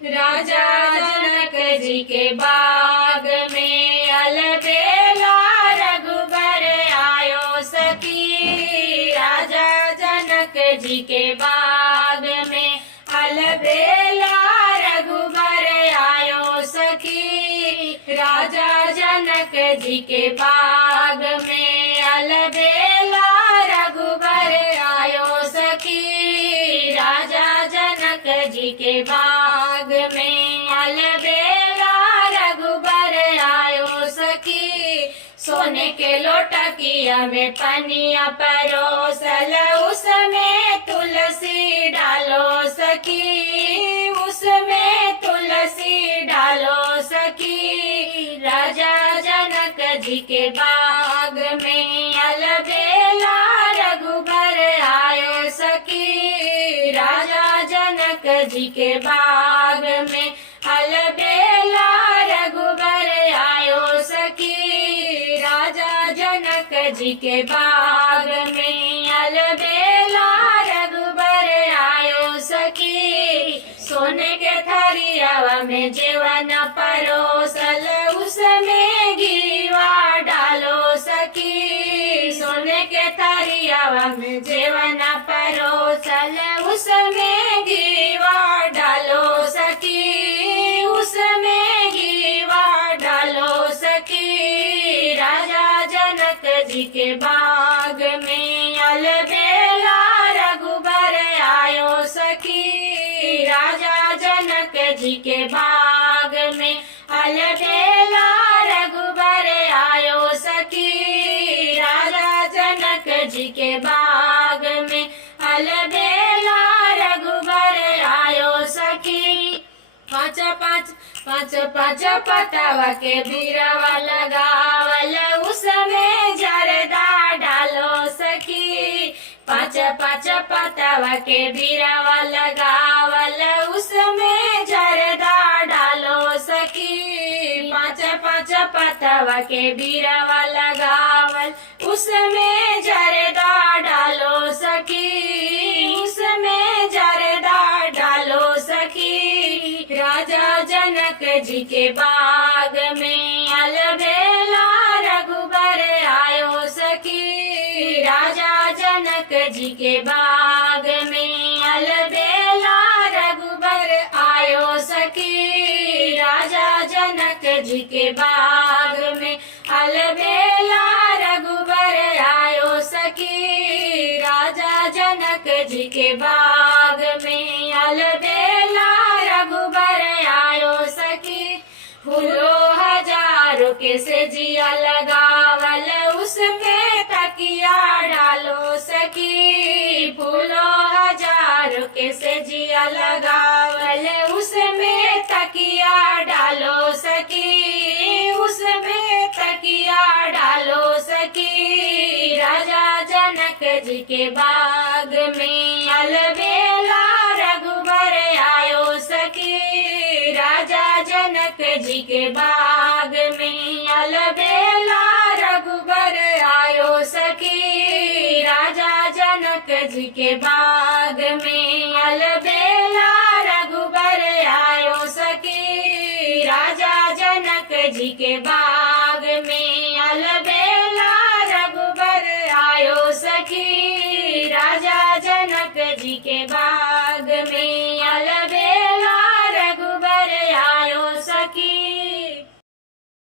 राजा जनक जी के बाग में अलबेला रघुबर आयो सखी। राजा जनक जी के बाग में अलबेला रघुबर आयो सखी। राजा जनक जी के बाग में अलबेला रघुबर आयो सखी। राजा जनक जी के बाग में अलबेला रघुबर आयो सखी। सोने के लोटकिया में पनिया परोसल उसमें तुलसी डालो सखी। उसमें तुलसी डालो सखी। राजा जनक जी के बाग में अलबेला रघुबर आयो सखी। राजा जनक जी के बाग में अलबेला रघुबर आयो सखी। राजा जनक जी के बाग में अलबेला रघुबर आयो सखी। सोने के थरियावा में जेवन परोसल उसमें घीवा डालो सखी। सोने के थरियावा में जेवन परोसल उसमें घीवा डालो सखी। उसमें घीवा डालो सखी। राजा जनक जी के बाग में अलबेला रघुबर आयो सखी। राजा जनक जी के बाग में अलबेला रघुबर आयो सखी। राजा जनक जी के बाग में अलबेला रघुबर आयो सखी। पाँच पाँच पाँच पाँच पतावा के बीरवा लगावल उसमें जरदा डालो सखी। पाँच पाँच पतावा के बीरवा लगावल उसमें जरदा डालो सखी। पाँच पाँच पतावा के बीरवा लगावल उसमें जरदा डालो सखी। उसमें जरदा डालो सखी। राजा जनक जी के बाग में अलबेला रघुबर आयो सखी। राजा जनक जी के बाग में अलबेला रघुबर आयो सखी। राजा जनक जी के बाग में अलबेला रघुबर आयो सखी। राजा जनक जी के बाग में अलबेला रघुबर आयो सखी। फूलों हजारों के सेजिया लगावल उस पे तकिया डालो सखी। फूलों हजारों के सेजिया लगावल उसमें तकिया डालो सखी। उसमें तकिया डालो सखी। राजा जनक जी के बाग में अलबेला रघुबर आयो सखी। राजा जनक जी के बाग में अलबेला रघुबर आयो सखी। राजा जनक जी के बाग में अलबेला रघुबर आयो सखी। राजा जनक जी के बाग में अलबेला रघुबर आयो सखी। राजा जनक जी के बाग